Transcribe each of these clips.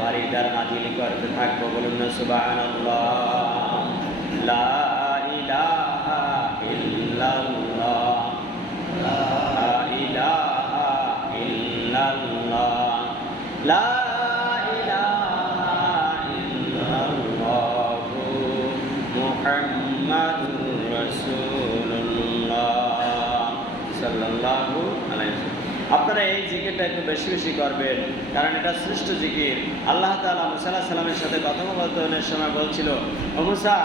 বারিদার নাজিল করতে থাকবো। বলুন না সুবহানাল্লাহ। লা ইলাহা ইল্লাল্লাহ, লা ইলাহা ইল্লাল্লাহ, লা ইলাহা ইল্লাল্লাহ মুহাম্মাদুর রাসূলুল্লাহ সাল্লাল্লাহু আলাইহি ওয়াসাল্লাম। আপনারা এই জিকিরটা একটু বেশি বেশি করবেন, কারণ এটা শ্রেষ্ঠ জিকির। আল্লাহ তাআলা মুসা আলাইহিস সালামের সাথে কথোপকথনের সময় বলছিল, ও মুসা,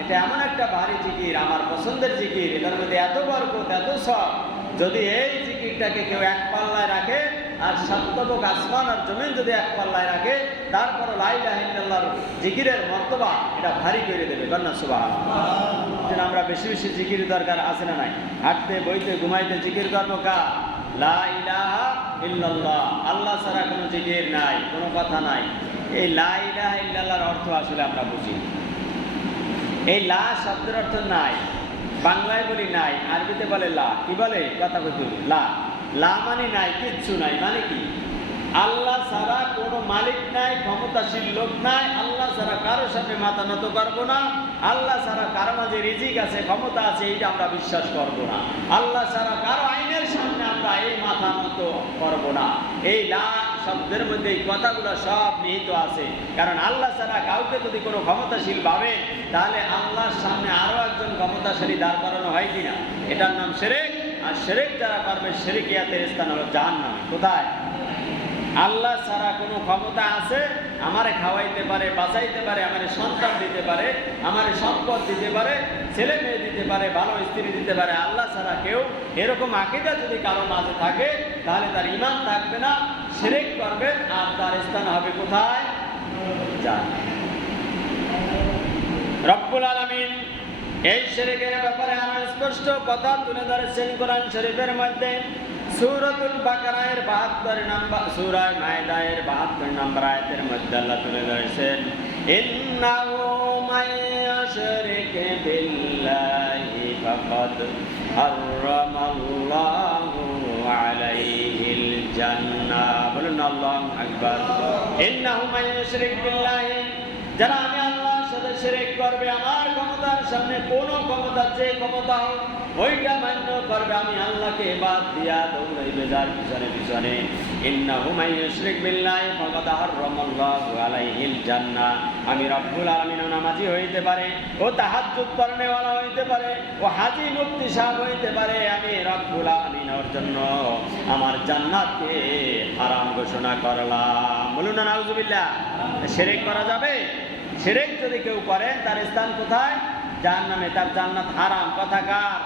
এটা এমন একটা ভারী জিকির, আমার পছন্দের জিকির, এটার মধ্যে এত বরকত, এত সওয়াব, যদি এই জিকিরটাকে কেউ এক পাল্লায় রাখে আর সাতবক আসমান আর জমিন যদি এক পাল্লায় রাখে, তারপর লা ইলাহা ইল্লাল্লাহর জিকিরের মর্তবা এটা ভারী করে দেবে। কন্যা সুবহানাল্লাহ। আমরা বেশি বেশি জিকির দরকার আছে না নাই? হাঁটতে বইতে ঘুমাইতে জিকির করবো কা? লা ইলাহা ইল্লাল্লাহ, আল্লাহ ছাড়া কোনো জিকির নাই, কোনো কথা নাই। এই লা ইলাহা ইল্লাল্লাহর অর্থ আসলে আমরা বুঝি। এই লা শব্দের অর্থ নাই, বাংলায় বলি নাই, আরবিতে বলে লা। কি বলে? কথা বলতে লা। লা মানে নাই, কিচ্ছু নাই। মানে কি? আল্লাহ ছাড়া কোনো মালিক নাই, ক্ষমতাশীল লোক নাই, আল্লাহ ছাড়া কারোর সামনে মাথা নত করবো না, আল্লাহ ছাড়া কারো মাঝে রিজিক আছে, ক্ষমতা আছে, এইটা আমরা বিশ্বাস করবো না। আল্লাহ ছাড়া কারো আইনের সামনে আমরা এই মাথা নত করবো না। এই লা শব্দের মধ্যে এই কথাগুলো সব নিহিত আছে। কারণ আল্লাহ ছাড়া কাউকে যদি কোনো ক্ষমতাশীল ভাবে, তাহলে আল্লাহর সামনে আরো একজন ক্ষমতাশালী দাঁড় করানো হয় কিনা? এটার নাম শিরক। আর শিরক যারা করবে, শিরকিয়াতের স্থান হলো জাহান্নাম। কোথায়? আল্লাহ ছাড়া কোনো ক্ষমতা আছে? আমারে খাওয়াইতে পারে, বাঁচাইতে পারে, আমারে সন্তান দিতে পারে, আমারে সম্পদ দিতে পারে, ছেলে মেয়ে দিতে পারে, ভালো স্ত্রী দিতে পারে, আল্লাহ ছাড়া কেউ, এরকম আকীদা যদি কারো মাঝে থাকে, তাহলে তার ঈমান থাকবে না, শিরক করবে, আর তার স্থান হবে কোথায়? জাহান্নাম। রব্বুল আলামিন এই শিরকের ব্যাপারে আরো স্পষ্ট কথা তুলে ধরেছেন কোরআন শরীফের মধ্যে। সূরাতুল বাকারার 72 নম্বর, সূরা মায়েদার 72 নম্বর আয়াতের মধ্যে আল্লাহ তুলে ধরেছেন, ইন্নাহু মাইয়াশরিক বিল্লাহি ফাকাদ হারামাল্লাহু আলাইহিল জান্নাহ। বলুন আল্লাহু আকবার। ইন্নাহু মাইয়াশরিক বিল্লাহি, যারা আমি আল্লাহর সাথে শিরক করবে, আমার ক্ষমতার সামনে কোনো ক্ষমতা, যে ক্ষমতা হোক, ওইটা মান্য করবে, আমি আল্লাহকে বাদ দিয়া দৌড়াইবে যার পিছনে পিছনে, ইন্নাহু মাইয়ুশরিক বিল্লাহি ফাকাদ হারামাল্লাহু আলাইহিল জান্নাহ। আমি রব্বুল আলামিন নামাজি হইতে পারে, ও তাহাজ্জুদ পড়নেওয়ালা হইতে পারে, ও হাজী মুফতি সাহেব হইতে পারে, আমি রব্বুল আলামিন ওর জন্য আমার জান্নাতকে হারাম ঘোষণা করলাম। বলুন না নাউজুবিল্লাহ। শিরক করা যাবে? শিরক যদি কেউ করে, তার স্থান কোথায়? জাহান্নামে, তার জান্নাত হারাম। কথা কার?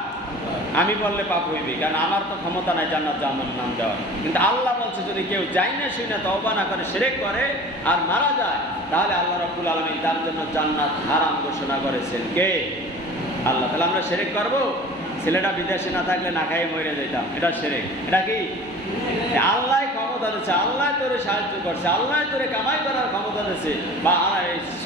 আমি বললে পাপ হইবে, কারণ আমার তো ক্ষমতা নাই জান্নাত জাহান্নামের নাম দেওয়ার। কিন্তু আল্লাহ বলছে, যদি কেউ যাই না শুই না তওবা না করে শিরক করে আর মারা যায়, তাহলে আল্লাহ রাব্বুল আলামিন তার জন্য জান্নাত হারাম ঘোষণা করেছেন। কে? আল্লাহ। তাহলে আমরা শিরক করব? ছেলেটা বিদেশে না থাকলে না খাইয়ে মরে যেতাম, এটা শিরক। এটা কি? আল্লাহ ক্ষমতা দিচ্ছে, আল্লাহ তোরে সাহায্য করছে, আল্লাহ তোরে কামাই করার ক্ষমতা দিচ্ছে, বা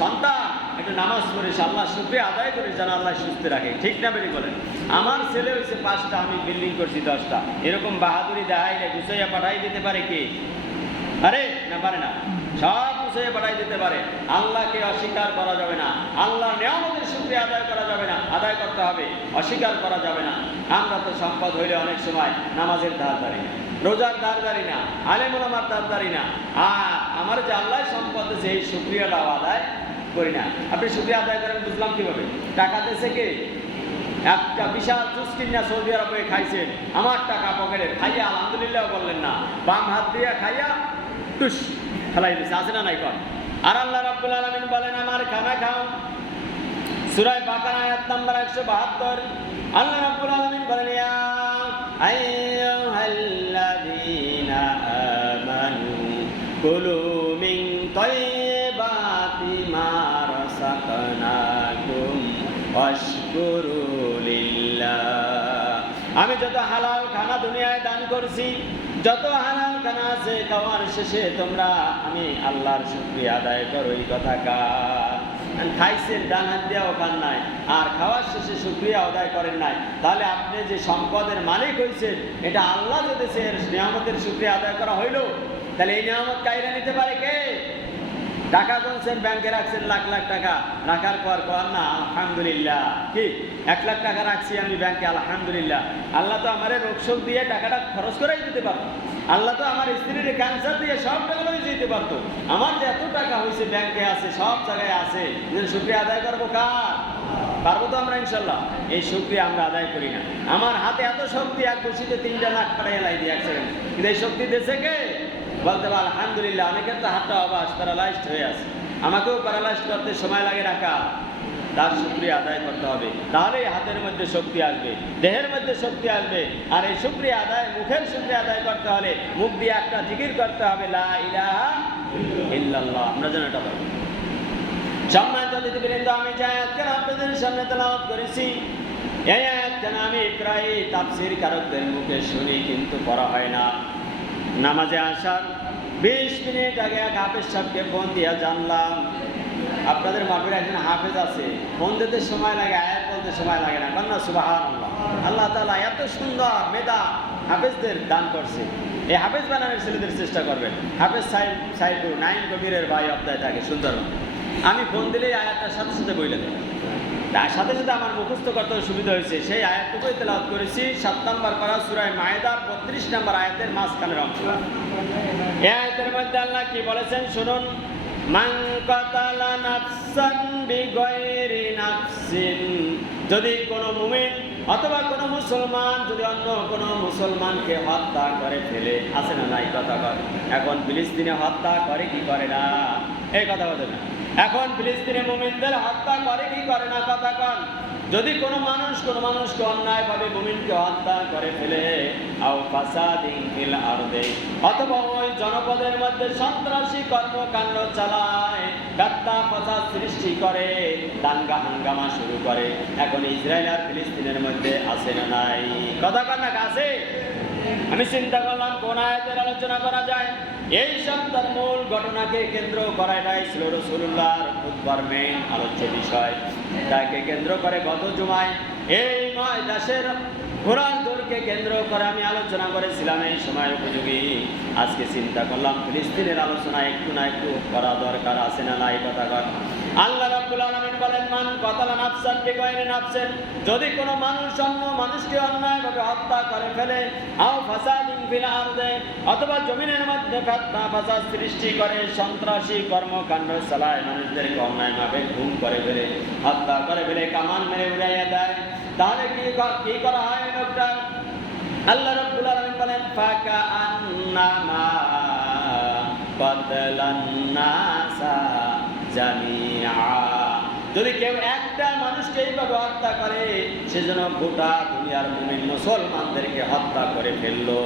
সন্তান একটু নামাজ পড়িস, আল্লাহ শুকরিয়া আদায় করিস, যেন আল্লাহ সুস্থ রাখে। ঠিক না বেরি বলেন? আমার ছেলে হয়েছে 5টা, আমি বিল্ডিং করছি 10টা, এরকম বাহাদুরি দেখাইলে গুছাইয়া পাঠাই দিতে পারে কে? আরে না, পারে না। সব গুছাইয়া পাঠাই দিতে পারে। আল্লাহকে অস্বীকার করা যাবে না, আল্লাহর নিয়ামতের শুকরিয়া আদায় করা যাবে না, আদায় করতে হবে, অস্বীকার করা যাবে না। আমরা তো সম্পদ হইলে অনেক সময় নামাজের ধার ধারি না, রোজার ধার ধারি না, আলেম ওলামার ধার ধারি না, আর আমার যে আল্লাহ সম্পদ আছে এই শুকরিয়াটাও আদায় করি না। আপনি শুকরিয়া আদায় করেন বুঝলাম কিভাবে? টাকা দিয়েছে কে? একটা বিশাল জুস কিনা সৌদি আরবে খাইছেন, আমার টাকা পকেটে, খাইয়া আলহামদুলিল্লাহ বললেন না, বাম হাত দিয়ে খাইয়া টুস ফেলাই দিয়েছে। আছে না নাই কর? আর আল্লাহ রাব্বুল আলামিন বলেন, আমার খানা খাও। সূরা বাকারা আয়াত নাম্বার 172 আল্লাহ রাব্বুল আলামিন বলেন, ইয়া আইয়ুহাল্লাযীনা আমানু কুলু মিন তাইয়্যিবাতি মা রাযাকনাকুম ওয়াশকুরু লিল্লাহ। আমি যত হালাল খানা দুনিয়ায় দান করছি, যত হালাল খানা আছে, খাওয়ার শেষে তোমরা আমি আল্লাহর শুকরিয়া আদায় করো। এই কথা কার? খাইছেন, ডান হাত দিয়েও খান নাই, আর খাওয়ার শেষে শুকরিয়া আদায় করেন নাই, তাহলে আপনি যে সম্পদের মালিক হয়েছেন, এটা আল্লাহ যদি নিয়ামতের শুকরিয়া আদায় করা হইল, তাহলে এই নিয়ামত কাইরা নিতে পারে কে? টাকা গুনছেন, ব্যাংকে রাখছেন লাখ লাখ টাকা, রাখার পর কর না আলহামদুলিল্লাহ, কি 1 লাখ টাকা রাখছি আমি ব্যাংকে আলহামদুলিল্লাহ। আল্লাহ তো আমার রোগ শোক দিয়ে টাকাটা খরচ করেই দিতে পারতো, আল্লাহ তো আমার স্ত্রীর ক্যান্সার দিয়ে সব টাকাগুলো দিতে পারতো। আমার যে এত টাকা হয়েছে ব্যাংকে আছে, সব জায়গায় আছে, শুকরিয়া আদায় করবো কার? পারবো তো আমরা ইনশাল্লাহ? এই শুকরিয়া আমরা আদায় করি না। আমার হাতে এত শক্তি, এক খুশিতে 3টা নাক ফাটাই লাই দিয়ে 1 সেকেন্ড, কিন্তু এই শক্তি দিয়েছে কে? বলতে পারো আলহামদুলিল্লাহ। অনেকের তো হাতটা অবাস, প্যারালাইজড হয়ে আছে, আমাকেও প্যারালাইজড করতে সময় লাগে রাখা, তার শুকরিয়া আদায় করতে হবে, তাহলে হাতের মধ্যে শক্তি আসবে, দেহের মধ্যে শক্তি আসবে। আর এই শুকরিয়া আদায়, মুখের শুকরিয়া আদায় করতে হলে মুখ দিয়ে একটা জিকির করতে হবে, লা ইলাহা ইল্লাল্লাহ। আমরা যেন এটা পাবো। সম্মানিত অতিথিবৃন্দ, আমি যে আয়াতখানা আপনাদের সামনে তেলাওয়াত করেছি, এই আয়াতখানা আমি প্রায় তাফসীর কারকদের মুখে শুনি, কিন্তু পড়া হয় না। নামাজে আসার 20 মিনিট আগে এক হাফেজ সাহেবকে ফোন দিয়ে জানলাম, আপনাদের মাহফিলে একজন হাফেজ আছে, ফোন দিতে সময় লাগে, আয়াত বলতে সময় লাগে না। কন্যা সুবহানাল্লাহ। আল্লাহ তাআলা এত সুন্দর মেধা হাফেজদের দান করছে। এই হাফেজ বানানোর ছেলেদের চেষ্টা করবেন। হাফেজ সাইদু নাইম কবিরের ভাই অবদায় থাকে সুন্দরবন। আমি ফোন দিলেই আয়াতটার সাথে সাথে বইলে দেয়, তার সাথে সাথে আমার মুখস্থ করতে সুবিধা হয়েছে। সেই আয়াতটুকুই তেলাওয়াত করেছি, 7 নম্বর পারা সূরা মায়েদার 32 নম্বর আয়াতের মাঝখানের অংশ। এই আয়াতের মধ্যে আল্লাহ কি বলেছেন শুনুন, মান কাতালা নাফসান বিগাইরি নাফসিন, যদি কোনো মুমিন অথবা কোনো মুসলমান যদি অন্য কোনো মুসলমানকে হত্যা করে ফেলে, আছে না নাই কথা কর? এখন ফিলিস্তিনে হত্যা করে কি করে না? এই কথা বলতে না, এখন ফিলিস্তিনে মুমিনদের হত্যা করে কি করে না? কথা কন। যদি কোনো মানুষকে অন্যায়ভাবে মুমিনকে হত্যা করে ফেলে, আও ফাসাদিন ফিল আরদে, অথবা ওই জনপদের মধ্যে সন্ত্রাসী কর্মকাণ্ড চালায়, গাদ্দা ফাসাদ সৃষ্টি করে, দাঙ্গা হাঙ্গামা শুরু করে, এখন ইসরায়েল আর ফিলিস্তিনের মধ্যে আছে না নাই? কথা কন না, আছে? আমি চিন্তা করলাম কোন আয়াতের আলোচনা করা যায়। এই সপ্তাহের মূল ঘটনাকে কেন্দ্র করাটাই ছিল রাসূলুল্লাহর খুতবার মেইন আলোচ্য বিষয়। তাকে কেন্দ্র করে গত জুমায় এই 9 দেশের ঘোড়ার দৌড়কে কেন্দ্র করে আমি আলোচনা করেছিলাম এই সময় উপযোগী। আজকে চিন্তা করলাম ফিলিস্তিনের আলোচনা একটু না একটু করা দরকার, আছে না নাই? কথা কর। আল্লাহ রাব্বুল আলামিন বলেন, মান কাতালা নাফসান বিগাইরি নাফসিন, যদি কোনো মানুষ অন্য মানুষকে অন্যায়ভাবে হত্যা করে ফেলে, আও ফাসাদিন ফিল আরদে, অথবা জমিনের মধ্যে ফিতনা ফাসাদ সৃষ্টি করে, সন্ত্রাসী কর্মকাণ্ড চালায়, মানুষদেরকে অন্যায়ভাবে খুন করে ফেলে, হত্যা করে ফেলে, কামান মেরে উড়াইয়া দেয়, তাহলে কি করা হয় লোকটা? আল্লাহ রাব্বুল আলামিন বলেন, ফাকা আন্নামা কাতালান নাসা জামিআ, যদি কেউ একটা মানুষকে এইভাবে হত্যা করে, সেজন্য গোটা দুনিয়ার মুমিন মুসলমানদেরকে হত্যা করে ফেললো।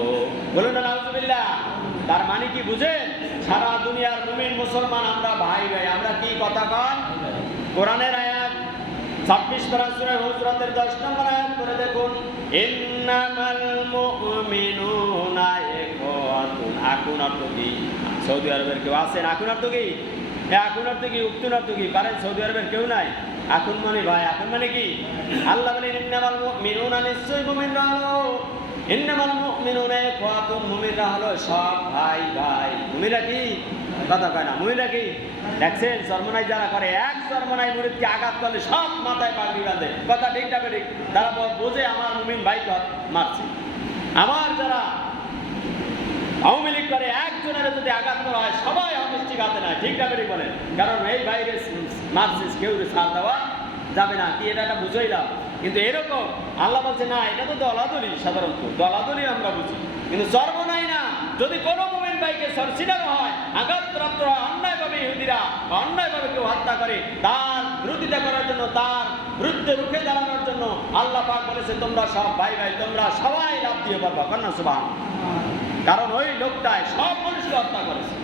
বলুন না নাউজুবিল্লাহ। তার মানে কি বুঝেন? সারা দুনিয়ার মুমিন মুসলমান আমরা ভাই ভাই। আমরা কি কথা কন? কোরআনের আয়াত 26 পারা সূরা হুজরাতের 10 নম্বর আয়াত করে দেখুন, ইন্নামাল মুমিনুনা ইখওয়াতুন। আকুন অর্থ কি? সৌদি আরবের কেউ আছেন? আকুন অর্থ কি? আকুন অর্থ কি? উক্তুন অর্থ কি? পারেন? সৌদি আরবের কেউ নাই। আকুন মানে ভাই। আকুন মানে কি? আল্লাহ বলেন, ইন্নামাল মুমিনুনা, নিশ্চয়ই মুমিনরা হলো, ইন্নামাল মুমিনুনা ইখওয়াতুন, মুমিনরা হলো সব ভাই ভাই। মুমিনরা কি? কথা কয় না। মুমিনরা কি? দেখছেন সরমনাই যারা করে, এক সরমনাই মুরিদকে আঘাত করলে সব মাথায় পাগড়ি বাঁধে। কথা ঠিক না ঠিক? তারা বোঝে আমার মুমিন ভাইকে মারছে। আমার যারা আওয়ামী লীগ করে, একজনের যদি আঘাত করা হয় সবাই অনিষ্টিক হাতে নেয়। ঠিক না ঠিক বলেন? কারণ এই ভাইরে মারছিস, কেউ ছাড় দেওয়া যাবে না। কি এটা একটা বুঝাইলাম? কিন্তু এরকম আল্লাহ বলছে না, এটা তো দলাদলি। সাধারণত দলাদলি আমরা বুঝি, কিন্তু সর্বনাই না। যদি কোনো মুমিন ভাইকে সরসিনানো হয়, আঘাতপ্রাপ্ত হয়, অন্যায়ভাবে ইহুদিরা অন্যায়ভাবে কেউ হত্যা করে, তার বিরোধিতা করার জন্য, তার বিরুদ্ধে রুখে দাঁড়ানোর জন্য আল্লাহ পাক বলেছে, তোমরা সব ভাই ভাই, তোমরা সবাই লাভ দিয়ে পারবা। কন্যা সুবহানাল্লাহ। কারণ ওই লোকটায় সব মানুষকে হত্যা করেছে।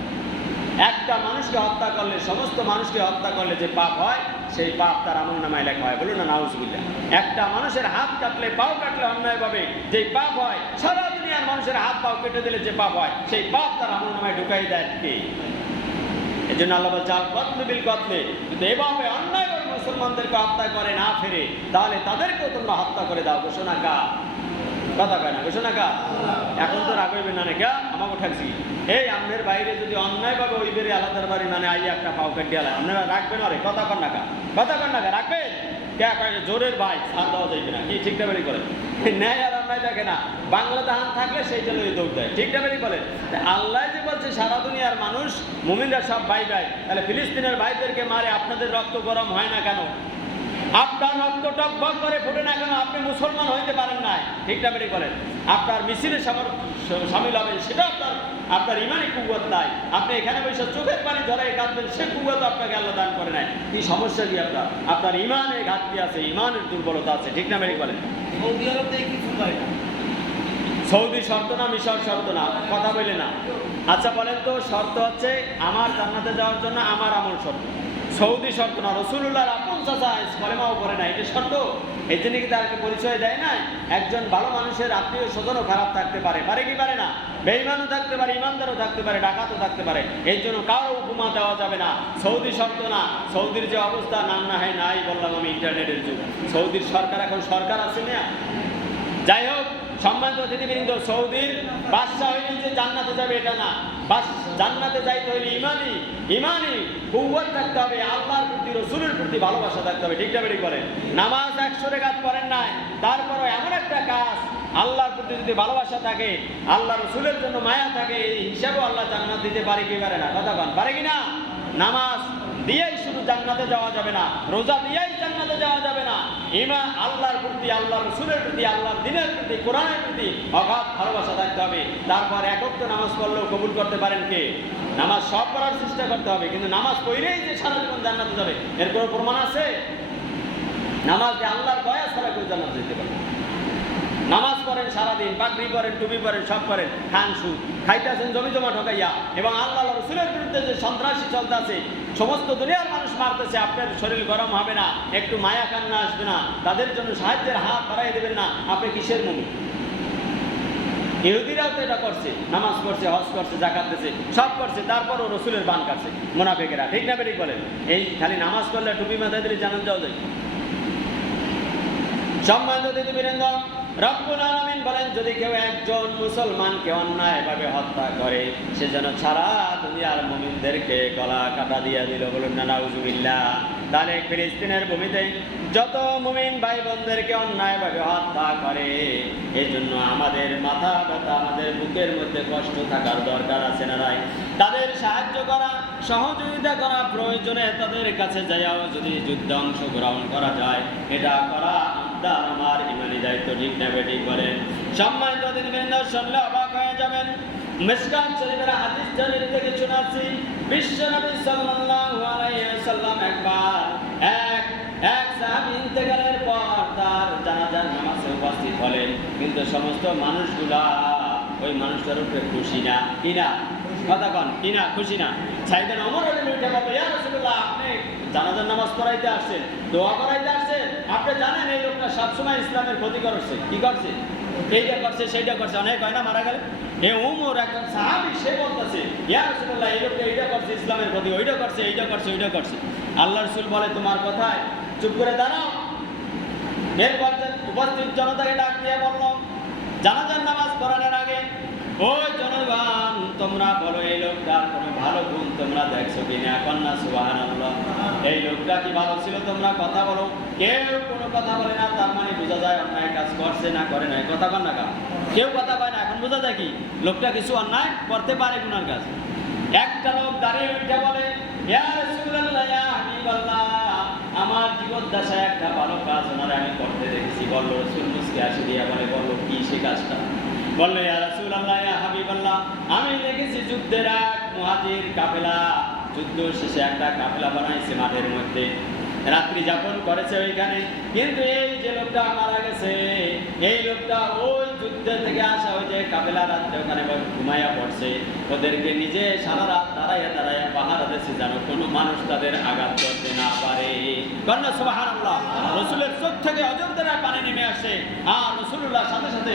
একটা মানুষকে হত্যা করলে, সমস্ত মানুষকে হত্যা করলে যে পাপ হয়, সেই পাপ তার আমলনামায় লেখা হয়। বলুন না নাউজুবিল্লাহ। একটা মানুষের হাত কাটলে, পাও কাটলে অন্যায়ভাবে যে পাপ হয়, সারা দুনিয়ার মানুষের হাত পাও কেটে দিলে যে পাপ হয়, সেই পাপ তার আমলনামায় ঢুকাই দেয় কে? এই জন্য আল্লাহ বলছে, আল কতলু বিল কতলে, যদি এভাবে অন্যায়ভাবে মুসলমানদেরকে হত্যা করে না ফেরে, তাহলে তাদেরকেও তোমরা হত্যা করে দাও। ঘোষণা কার? কথা কয় না, বুঝছো না কা? এখন তো রাগ হইবে না নাকি আমাকে ঠাকছি এই আমাদের বাইরে যদি অন্যায়ভাবে ওই বেরিয়ে আলাদার বাড়ি মানে আই একটা পাও কাটিয়ে আলায় আপনারা রাখবেন আরে কথা কর না কা? কথা কর না কা? রাখবেন কে কয় জোরের ভাই ছাড় দেওয়া যাইবে না কি ঠিকটা বেরি করেন? ন্যায় আর অন্যায় দেখে না, বাংলা দাহান থাকলে সেই জন্য দৌড় দেয়, ঠিকটা বেরি বলেন? আল্লাহ যে বলছে সারা দুনিয়ার মানুষ মুমিনরা সব ভাই ভাই, তাহলে ফিলিস্তিনের ভাইদেরকে মারে আপনাদের রক্ত গরম হয় না কেন? আপনার রক্ত টকবক করে ফুটে না কেন? আপনি মুসলমান হইতে পারেন নাই, ঠিকটা বেরি বলেন? আপনার মিছিলে সামিল হবেন সেটা আপনার ইমানি কুওয়াত নাই, আপনি এখানে বসে চোখের পানি ধরে কাঁদবেন সে কুওয়াত আপনাকে আল্লাহ দান করে নাই। কি সমস্যা কি আপনার ইমানে ঘাটতি আছে, ইমানের দুর্বলতা আছে, ঠিক না বেরি বলেন? সৌদি আরব থেকে কিছু পায় না। সৌদি শর্ত না মিশর শর্ত না, কথা বলে না। আচ্ছা বলেন তো, শর্ত হচ্ছে আমার জান্নাতে যাওয়ার জন্য আমার আমল শর্ত, সৌদি শর্ত না। রাসূলুল্লাহর আপন চাচা কলেমাও করে না, এটা শর্ত। এই জন্য কি তাকে পরিচয় দেয় না? একজন ভালো মানুষের আত্মীয় স্বজনও খারাপ থাকতে পারে, পারে কি পারে না? বেঈমানও থাকতে পারে, ইমানদারও থাকতে পারে, ডাকাতও থাকতে পারে, এই জন্য কারো উপমা দেওয়া যাবে না। সৌদি শর্ত না। সৌদির যে অবস্থা নাম না হয় নাই বললাম আমি, ইন্টারনেটের যুগ, সৌদির সরকার এখন সরকার আছে না। যাই হোক সম্মানিত অতিথিবৃন্দ, সৌদির বাদশা হইলে যে জান্নাতে যাবে এটা না, জান্নাতে যাইতে হইলে ইমানি কুওয়াত থাকতে হবে, আল্লাহর প্রতি রাসূলের প্রতি ভালোবাসা থাকতে হবে, ঠিকটা বেরি করেন? নামাজ 100 রাকাত পড়েন নাই, তারপরে এমন একটা কাজ আল্লাহর প্রতি যদি ভালোবাসা থাকে, আল্লাহ রাসূলের জন্য মায়া থাকে, এই হিসাবে আল্লাহ জান্নাত দিতে পারে কি পারে না? কথা বল, পারে কি না? নামাজ দিয়েই শুধু জান্নাতে যাওয়া যাবে না, রোজা দিয়েই জান্নাতে যাওয়া যাবে না, ঈমান আল্লাহর প্রতি, আল্লাহর রাসূলের প্রতি, আল্লাহর দ্বীনের প্রতি, কোরআনের প্রতি অগাধ ভালোবাসা থাকতে হবে। তারপর একক তো নামাজ পড়লেও কবুল করতে পারেন কে? নামাজ সব করার চেষ্টা করতে হবে, কিন্তু নামাজ পড়লেই যে সারা জীবন জান্নাতে যাবে এর কোনো প্রমাণ আছে? নামাজ দিয়ে আল্লাহর দয়া ছাড়া কেউ জান্নাতে যেতে পারে। নামাজ পড়েন সারাদিন, পাগড়ি পরেন, টুপি পরেন, সব করেন, খান সুদ খাইতেছেন জমি জমা ঢোকাইয়া, এবং আল্লাহ রাসূলের বিরুদ্ধে যে সন্ত্রাসী চলতেছে, সমস্ত দুনিয়ার মানুষ মারতেছে, আপনার শরীর গরম হবে না, একটু মায়া কান্না আসবে না, তাদের জন্য সাহায্যের হাত বাড়াই দেবেন না, আপনি কিসের মুমিন? ইহুদিরাও তো এটা করছে, নামাজ পড়ছে, হজ করছে, জাকাত দিয়েছে, সব করছে, তারপরও রাসূলের বান কাটছে মুনাফিকেরা, ঠিক না বেঠিক বলেন? এই খালি নামাজ পড়লে টুপি মাথায় দিলে জানান যাওয়া যায়। সম্মানিত অতিথিবৃন্দ, রব্বুল আলামিন বলেন, যদি কেউ একজন মুসলমানকে অন্যায়ভাবে হত্যা করে, সে যেন সারা দুনিয়ার মুমিনদেরকে গলা কাটা দিয়ে দিল, বলুন না নাউজুবিল্লাহ। তাহলে ফিলিস্তিনের ভূমিতে যত মুমিন ভাই বোনদেরকে অন্যায়ভাবে হত্যা করে, এই জন্য আমাদের মাথা ব্যথা, আমাদের বুকের মধ্যে কষ্ট থাকার দরকার আছে না নাই? তাদের সাহায্য করা, সহযোগিতা করা, প্রয়োজনে তাদের কাছে যাইয়াও যদি যুদ্ধে অংশগ্রহণ করা যায়, এটা করা আমার ইমানি দায়িত্ব, ঠিক না বেঠিক বলেন? সম্মানিত অতিথিবৃন্দ, শুনলে অবাক হয়ে যাবেন। মিশকাত শরীফের হাদিস শরীফ থেকে শোনাচ্ছি, বিশ্বনবী সাল্লাল্লাহু আলাইহি ওয়াসাল্লাম একবার এক সাহাবী ইন্তেকালের পর তার জানাজার নামাজে উপস্থিত হলেন, কিন্তু সমস্ত মানুষগুলা ওই মানুষটার উপরে খুশি না। কি না? কথা কন, কি না? খুশি না। সাইয়েদনা ওমর রাদিয়াল্লাহু উঠে বলল, ইয়া রাসূলুল্লাহ, আপনি জানাজার নামাজ পড়াইতে আসছেন, দোয়া করাইতে আসছেন, আপনি জানেন এই লোকটা সবসময় ইসলামের ক্ষতি করছে, কি করছে? এইটা করছে, সেইটা করছে, অনেক হয় না মারা গেলে। এ ওমর একজন সাহাবী, সে বলতেছে, ইয়া রাসূলুল্লাহ, এই লোকটা এইটা করছে ইসলামের ক্ষতি, ওইটা করছে, এইটা করছে, ওইটা করছে। আল্লাহ রাসূল বলে, তোমার কথায় চুপ করে দাঁড়াও। এরপর উপস্থিত জনতাকে ডাক দিয়ে বলল, জানাজার নামাজ পড়ানোর আগে, ওই জনগণ, তোমরা বলো এই লোকটার কোনো ভালো গুণ তোমরা দেখছো কিনা? কন্যা সুবহানাল্লাহ। এই লোকটা কি ভালো ছিল? তোমরা কথা বলো। কেউ কোনো কথা বলে না, তার মানে বোঝা যায় অন্যায় কাজ করছে না করে নাই। কথা কন না, কেউ কথা পায় না, এখন বোঝা যায় কি লোকটা কিছু অন্যায় করতে পারে, গুনার কাজ। একটা লোক দাঁড়িয়ে উঠে বলে, ইয়া রাসূলুল্লাহ, ইয়া হাবিবাল্লাহ, আমার জীবদ্দশায় একটা ভালো কাজ ওনারা আমি করতে দেখেছি। বলল, রাসূল মুসকে হাসি দিয়া বলল, কি সে কাজটা? বললো, ইয়া রাসূলুল্লাহ, ইয়া হাবিবাল্লাহ, আমি দেখেছি যুদ্ধের এক মুহাজির কাফেলা, যুদ্ধ শেষে একটা কাফেলা বানাইছে মাঠের মধ্যে, রাত্রি যাপন করেছে ওইখানে, কিন্তু এই যে লোকটা মারা গেছে, এই লোকটা ওই যুদ্ধ থেকে আসা, ওই যে কাফেলা রাত্রে ওখানে ঘুমাইয়া পড়ছে, ওদেরকে নিজে সারা রাত দাঁড়াইয়া দাঁড়াইয়া পাহারা দিয়েছে, যেন কোনো মানুষ তাদের আঘাত করতে না পারে। কন্যা সুবহানাল্লাহ। রাসূলের চোখ থেকে অজন্তার পানি নেমে আসে, আর রাসূলুল্লাহর সাথে সাথে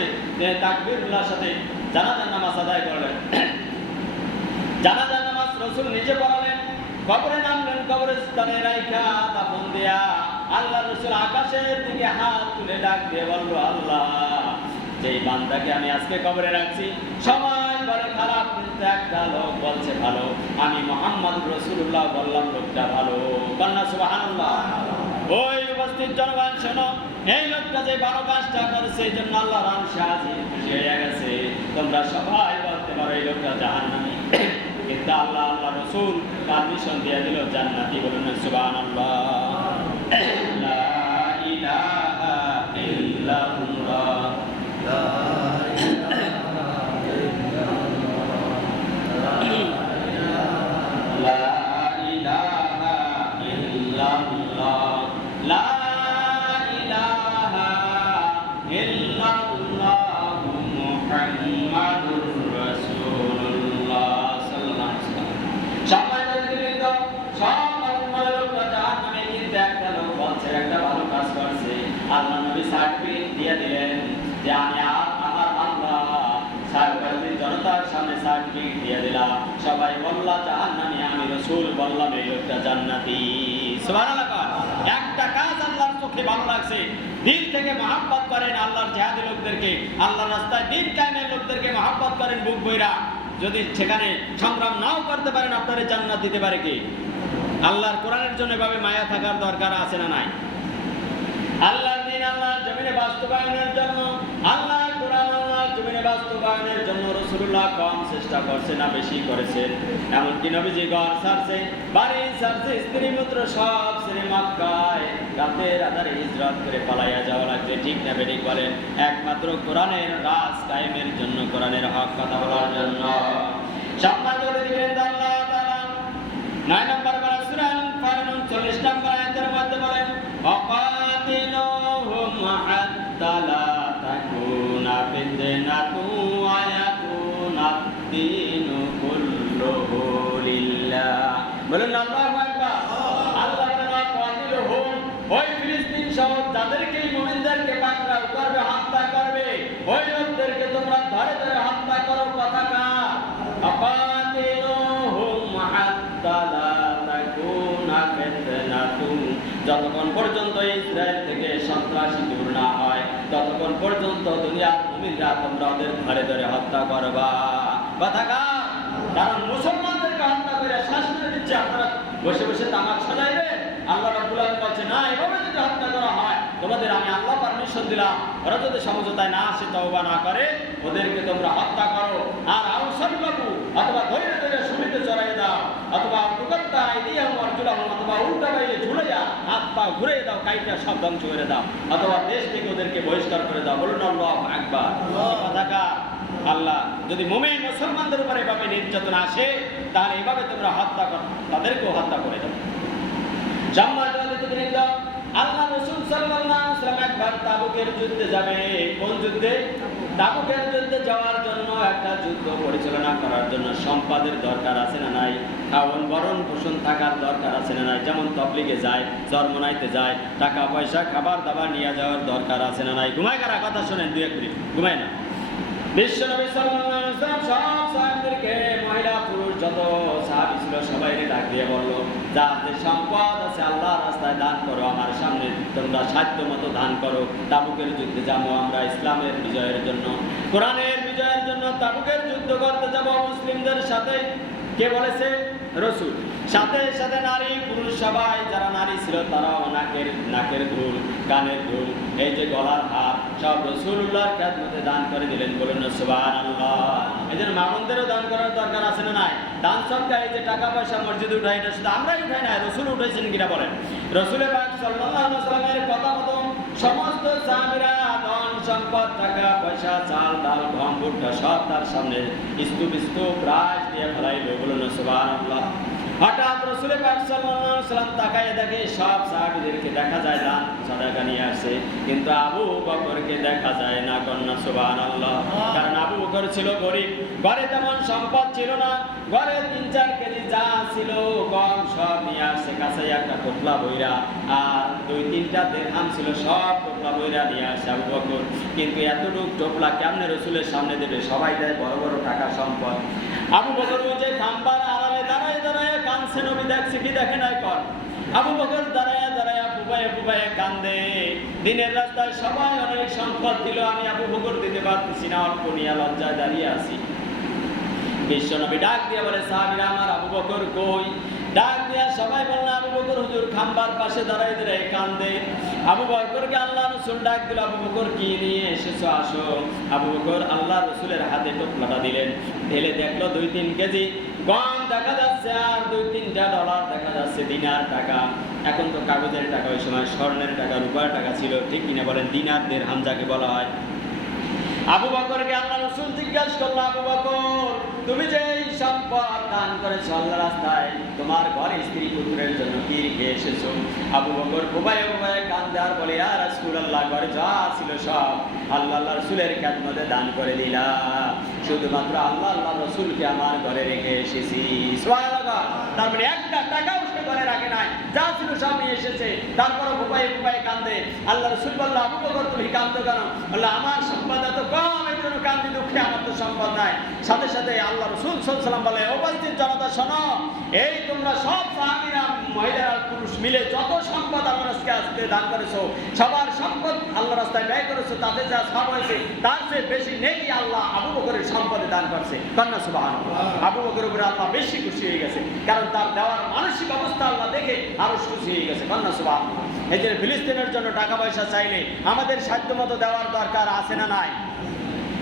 তাকবীরুল্লাহর সাথে জানাজার নামাজ আদায় করলেন। জানাজার নামাজ রাসূল নিজে পড়ালেন, কবরে নামলেন, কবরস্থানে রাইখা দাফন দেয়া আল্লাহ রাসূল আকাশের দিকে হাত তুলে ডাক দিয়ে বলল, আল্লাহ, যে এই বান্দাকে আমি আজকে কবরে রাখছি, সবাই বলে খারাপ, কিন্তু একটা লোক বলছে ভালো। আমি মুহাম্মদুর রাসূলুল্লাহ বললাম লোকটা ভালো। কন্যা সুবহানাল্লাহ। ওই উপস্থিত জনগণ শোনো, এই লোকটা যে ভালো কাজটা করেছে এই জন্য আল্লাহ রানশা আজিম খুশি হয়ে গেছে। তোমরা সবাই বলতে পারো এই লোকটা জাহান্নামী, কিন্তু আল্লাহ আল্লাহ রাসূল পারমিশন দিয়ে দিল জান্নাতি। বলুন সুবহানাল্লাহ। লা ইলাহা ইল্লাল্লাহ, লা ইলাহা ইল্লাল্লাহ, লা ইলাহা ইল্লাল্লাহ, মুহাম্মাদুর রাসূলুল্লাহ সাল্লাল্লাহু আলাইহি ওয়াসাল্লাম। সম্মানিত বৃন্দ, সব ভালো লোকরা জাহান্নামে, কিন্তু একটা লোক বলছে একটা ভালো কাজ করছে। আল্লাহ নবী সার্টিফিকেট দিয়ে দিলেন যে আমি আমার আল্লাহ সার্বজনীন জনতার সামনে সার্টিফিকেট দিয়ে দিলাম। সবাই বললা জাহান্নামী, আমি রাসূল বললাম এই লোকটা জান্নাতি। সুবহানাল্লাহ। একটা কাজ আল্লাহর চোখে ভালো লাগছে, দিল থেকে মহব্বত করেন আল্লাহর জিহাদি লোকদেরকে, আল্লাহর রাস্তায় দিন কায়েমের লোকদেরকে মহব্বত করেন বুক বইরা। যদি সেখানে সংগ্রাম নাও করতে পারেন, আপনাদের জান্নাত দিতে পারে কি? আল্লাহর কোরআনের জন্য এভাবে মায়া থাকার দরকার আছে না নাই? আল্লাহর দ্বীন আল্লাহর জমিনে বাস্তবায়নের জন্য, আল্লাহর কোরআন আল্লাহর জমিনে বাস্তবায়নের জন্য রাসূলুল্লাহ কম চেষ্টা করছে না বেশি করেছেন? এমনকি নবীজি ঘর ছাড়ছে, বাড়ি ছাড়ছে, স্ত্রী পুত্র সব ছেড়ে মক্কায় রাতের আধারে হিজরত করে পালাইয়া যাওয়া লাগছে। ঠিক না বেঠিক বলেন? একমাত্র কোরআনের রাজ কায়েমের জন্য, কোরআনের হক কথা বলার জন্য। সম্মান করে দিবেন আল্লাহ তাআলা 9 নম্বর পারা সূরা আল-ফারমান 40 নম্বর আয়াতের মধ্যে বলেন, وقاتلوهم حتى لا تكون فتنة ويكون الدين كله لله। বলুন আল্লাহু আকবার। আল্লাহ তাআলা কাতিলুহুম, ওই ফিলিস্তিন সহ যাদেরকে মুমিনদেরকে পাকড়াও করবে, হত্যা করবে, ওই লোকদেরকে তোমরা ধরে ধরে হত্যা করো। কথা কার? কাতিলুহুম হাত্তা লা তাকুনা ফিতনাতুন, যতক্ষণ পর্যন্ত ইসরায়েল থেকে সন্ত্রাসী দূর না হয় ততক্ষণ পর্যন্ত দুনিয়ার মুমিনরা তোমরা ওদের ধরে ধরে হত্যা করবা। কথা কার? কারণ মুসলমানদেরকে হত্যা করে শাসন দিচ্ছে, আপনারা বসে বসে তামাক সাজাইবে? আল্লাহ রাব্বুল আলামিন বলছে না, এভাবে যদি হত্যা করা হয় তোমাদের আমি আল্লাহ পারমিশন দিলাম। ওরা যদি সমঝোতায় না আসে, তওবা না করে, ওদেরকে তোমরা হত্যা করো। আর আউসাল্লাহু, অথবা ধৈর্য ধরে সুলিতে চড়াই দাও, অথবা তুকাত্তা আইদিয়াহুম আরজুলাহুম, অথবা উল্টা বাইরে ঝুলাইয়া হাত পা ঘুরে দাও, কাইটা সব ধ্বংস করে দাও, অথবা দেশ থেকে ওদেরকে বহিষ্কার করে দাও। বলুন আল্লাহু আকবার। কথাটা আল্লাহ যদি মুমিন মুসলমানদের উপরে এভাবে নির্যাতন আসে, তাহলে এভাবে তোমরা হত্যা করো, তাদেরকেও হত্যা করে দাও। আল্লাহ রাসূল সাল্লাল্লাহু আলাইহি ওয়াসাল্লাম একবার তাবুকের যুদ্ধে যাবে। কোন যুদ্ধে? তাবুকের যুদ্ধে যাওয়ার জন্য, একটা যুদ্ধ পরিচালনা করার জন্য সম্পদের দরকার আছে না নাই? খাওয়ান বরণ পোষণ থাকার দরকার আছে না নাই? যেমন তবলিগে যায়, জন্মনাইতে যায়, টাকা পয়সা খাবার দাবার নিয়ে যাওয়ার দরকার আছে না নাই? ঘুমায় কারা? কথা শোনেন, 2 মিনিট ঘুমায় না। বিশ্বনবী সাল্লাল্লাহু আলাইহি ওয়াসাল্লাম সব সাহাবীদেরকে, মহিলা পুরুষ যত সাহাবী ছিল সবাইকে ডাক দিয়ে বলল, যার যে সম্পদ আছে আল্লাহর রাস্তায় দান করো, আমার সামনে তোমরা সাধ্য মতো দান করো। তাবুকের যুদ্ধে যাবো আমরা ইসলামের বিজয়ের জন্য, কোরআনের বিজয়ের জন্য তাবুকের যুদ্ধ করতে যাব মুসলিমদের সাথে। কে বলেছে? রাসূল। সাথে সাথে নারী পুরুষ সবাই, যারা নারী ছিল তারাও নাকের দুল, কানের দুল, এই যে গলার হার, সব রাসূলুল্লাহর খেদমতে দান করে দিলেন। বলুন সুবহানাল্লাহ। এই জন্য মামুনদেরও দান করার দরকার আছে না নাই? দান সবকা, এই যে টাকা পয়সা মসজিদে উঠাই, এটা শুধু আমরাই উঠাই না, রাসূল উঠাইছেন কিনা বলেন? রাসূল পাক সাল্লাল্লাহু আলাইহি ওয়াসাল্লামের কথা মতো সমস্ত সাহাবীরা ধন সম্পদ, টাকা পয়সা, চাল ডাল গম ভুট্টা সব তার সামনে স্তূপ স্তূপ রাজ দিয়ে ফেলাইল। বলুন সুবহানাল্লাহ। হঠাৎ রাসূল পাক সাল্লাল্লাহু আলাইহি ওয়াসাল্লাম তাকায় দেখে সব সাহাবীদেরকে দেখা যায় দান সাদাকা নিয়ে আসে, কিন্তু আবু বকরকে দেখা যায় না। কন্যা সুবহানাল্লাহ। কারণ আবু বকর ছিল গরীব, ঘরে তেমন সম্পদ ছিল না, ঘরে 3-4 কেজি যা ছিল গম সব নিয়ে আসে কাছে একটা টোপলা বইরা, আর 2-3টা দিরহাম ছিল, সব টোপলা বইরা নিয়ে আসে আবু বকর। কিন্তু এতটুক টোপলা কেমনে রাসূলের সামনে দেবে? সবাই দেয় বড় বড় টাকা সম্পদ। আবু বকর ওই যে খাম্বার আড়ালে দাঁড়ায় দাঁড়ায় কাঁদছে, নবী দেখছে কি দেখে নাই? কর। আবু বকর দাঁড়ায় দাঁড়ায় ফুপায়ে কান্দে। দিনের রাস্তায় সবাই অনেক সম্পদ দিল, আমি আবু বকর দিতে পারতেছি না, অল্প নিয়ে লজ্জায় দাঁড়িয়ে আছি। বিশ্বনবী ডাক দিয়ে বলে, সাহাবীরা আমার আবু বকর কই? ডাক দিয়া সবাই বলল, আবু বকর হুজুর খাম্বার পাশে দাঁড়াই দাঁড়াই কান্দে। আবু বকরকে আল্লাহ রাসূল ডাক দিল, আবু বকর কি নিয়ে এসেছো, আসো। আবু বকর আল্লাহ রাসূলের হাতে টোপলাটা দিলেন, ঢেলে দেখলো 2-3 কেজি গম দেখা যাচ্ছে, আর $2-3 দেখা যাচ্ছে, দিনার টাকা। এখন তো কাগজের টাকা, ওই সময় স্বর্ণের টাকা, রূপার টাকা ছিল, ঠিক কিনা বলেন? দিনার দিরহাম যাকে বলা হয়। আবু বকরকে আল্লাহ রাসূল জিজ্ঞাসা করলো, আবু বকর তুমি যে এই সম্পদ দান করেছো আল্লাহর রাস্তায়, তোমার ঘরে স্ত্রী পুত্রের জন্য কি রেখে এসেছো? আবু বকর বুবাই বুবাই কান্দে আর বলে, ইয়া রাসূলুল্লাহ, ঘরে যা ছিল সব আল্লাহ রাসূলের খেদমতে দান করে দিলাম, শুধুমাত্র আল্লাহ রাসূলকে আমার ঘরে রেখে এসেছি। সুবহানাল্লাহ। তার মানে একটা টাকাও সে ঘরে রাখে নাই, যা ছিল সব নিয়ে এসেছে। তারপর বুবাই বুবাই কান্দে। আল্লাহ রাসূল বলল, আবু বকর তুমি কান্দো কেন? বলল, আমার সম্পদ এত কম, এর জন্য কান্দি, দুঃখে আমার তো সম্পদ নাই। সাথে সাথে আল্লাহ রাসূল সাল্লাল্লাহু আলাইহি ওয়াসাল্লাম বলে, উপস্থিত জনতা শোনো, এই তোমরা সব সাহাবীরা, মহিলারা, পুরুষ মিলে যত সম্পদ আল্লাহর রাস্তায় দান করেছো, সবার সম্পদ আল্লাহর রাস্তায় ব্যয় করেছো, তাতে যা সব হয়েছে তার চেয়ে বেশি নেকি আল্লাহ আবু বকরের সম্পদে দান করছে। কন্যা সুবহানাল্লাহ। আবু বকরের উপরে আল্লাহ বেশি খুশি হয়ে গেছে, কারণ তার দেওয়ার মানসিক অবস্থা আল্লাহ দেখে আরো খুশি হয়ে গেছে। কন্যা সুবহানাল্লাহ। এই যে ফিলিস্তিনের জন্য টাকা পয়সা চাইলে আমাদের সাধ্যমতো দেওয়ার দরকার আছে না নাই?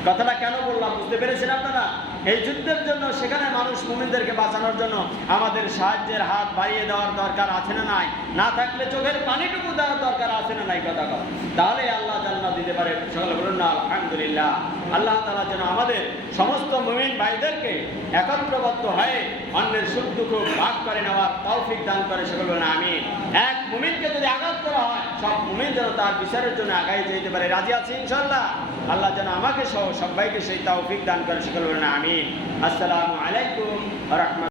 কথাটা কেন বললাম বুঝতে পেরেছেন আপনারা? এই যুদ্ধের জন্য সেখানে মানুষ মুমিনদেরকে বাঁচানোর জন্য আমাদের সাহায্যের হাত বাড়িয়ে দেওয়ার দরকার আছে না নাই? না থাকলে চোখের পানিটুকু দেওয়ার দরকার আছে না নাই? কথা কর, তাহলে আল্লাহ জান্নাত দিতে পারে। সকলে বলুন না আলহামদুলিল্লাহ। আল্লাহ তাআলা যেন আমাদের সমস্ত মুমিন ভাইদেরকে একত্রবদ্ধ হয়ে অন্যের সুখ দুঃখ ভাগ করে নেওয়ার তৌফিক দান করে। সকলে বলুন আমিন। এক মুমিনকে যদি আঘাত করা হয়, সব মুমিন যেন তার বিচারের জন্য আগায় যেতে পারে। রাজি আছি ইনশাআল্লাহ? আল্লাহ যেন আমাকে সহ সবাইকে সেই তৌফিক দান করে। সকলে বলুন আমিন। আসসালামু আলাইকুম ওয়া রাহমাতুল্লাহ।